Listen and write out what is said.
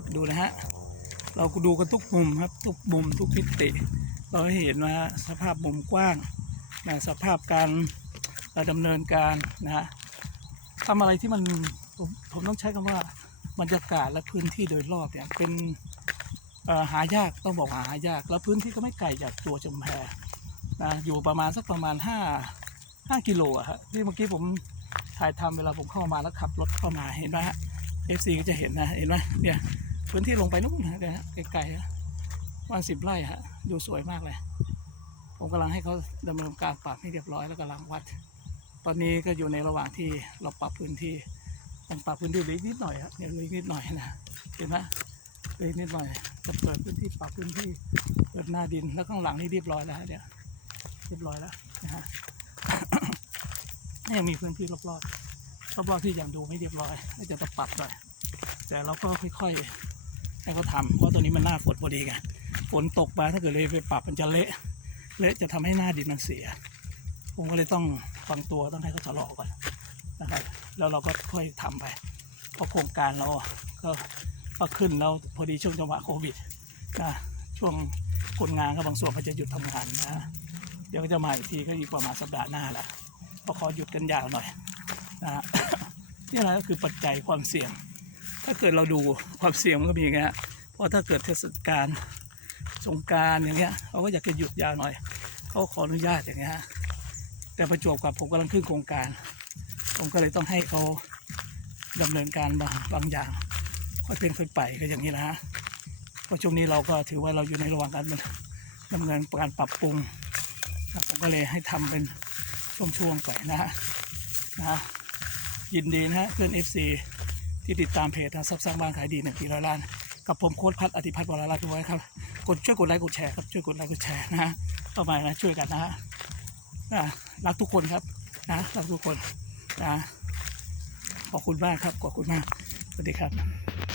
ครับ ดูนะฮะ เราก็ดูกันทุกมุมครับ ทุกมุมทุกมิติเราเห็นว่าสภาพมุมกว้างนะสภาพการดำเนินการนะฮะทำอะไรที่มันผมผมต้องใช้คำว่าบรรยากาศและพื้นที่โดยรอบเนี่ยเป็นหายากต้องบอกหายาก แล้วพื้นที่ก็ไม่ไกลจากตัวจำแพนะอยู่ประมาณสักประมาณห้าห้ากิโลอะฮะที่เมื่อกี้ผมถ่ายทำเวลาผมเข้ามาแล้วขับรถเข้ามาเห็นไหมฮะ FC ก็จะเห็นนะเห็นไหมเนี่ย พื้นที่ลงไปนู่นนะเนี่ยฮะไกลๆวันสิบไร่ฮะดูสวยมากเลย ผมกำลังให้เขาดำเนินการปรับให้เรียบร้อยแล้วกำลังวัด ตอนนี้ก็อยู่ในระหว่างที่เราปรับพื้นที่ต้องปรับพื้นที่เลืออกนิดหน่อยครับเนี่ยเลืออกนิดหน่อยนะเห็นไหมเลืออกนิดหน่อยจะเปิดพื้นที่ปรับพื้นที่เปิดหน้าดินแล้วข้างหลังนี่เรียบร้อยแล้วเนี่ยเรียบร้อยแล้วนะฮะยังมีพื้นที่รอบๆรอบๆที่ยังดูไม่เรียบร้อยก็จะต้องปรับหน่อยแต่เราก็ค่อยๆ ให้เขาทำเพราะตอนนี้มันหน้าฝนพอดีไงฝนตกมาถ้าเกิดเลยไปปรับมันจะเละเละจะทำให้หน้าดินมันเสีย ผมก็เลยต้องฟังตัวต้องให้เขาชะลอก่อนนะครับแล้วเราก็ค่อยทำไปเพราะโครงการเราก็ก็ขึ้นแล้วพอดีช่วงจังหวะโควิดนะช่วงคนงานก็บางส่วนก็จะหยุดทำงานนะเดี๋ยวก็จะมาอีกทีก็อีกประมาณสัปดาห์หน้าแหละก็ขอหยุดกันยาวหน่อยนะฮะนี่แหละก็คือปัจจัยความเสี่ยง ถ้าเกิดเราดูความเสี่ยงมันก็มีอย่างเงี้ยเพราะถ้าเกิดเทศกาลสงการอย่างเงี้ยเขาก็อยากจะหยุดยาวหน่อย เขาขออนุญาตอย่างเงี้ยแต่ประจวบกับผมกำลังขึ้นโครงการ ผมก็เลยต้องให้เขาดำเนินการบางบางอย่าง ค่อยเป็นค่อยไปก็อย่างนี้นะฮะเพราะช่วงนี้เราก็ถือว่าเราอยู่ในระหว่างการดำเนินการปรับปรุงนะผมก็เลยให้ทำเป็นช่วงๆไปนะฮะนะฮะยินดีนะฮะเพื่อน FC ที่ติดตามเพจนะซับซ้างบ้านขายดีหนึ่งปีร้อยล้าน กับผมโค้ดพัฒน์อธิพัฒน์วรรัตน์ด้วยครับกดช่วยกดไลค์กดแชร์ครับช่วยกดไลค์กดแชร์นะเข้ามานะช่วยกันนะนะรักทุกคนครับนะรักทุกคนนะขอบคุณมากครับขอบคุณมากสวัสดีครับ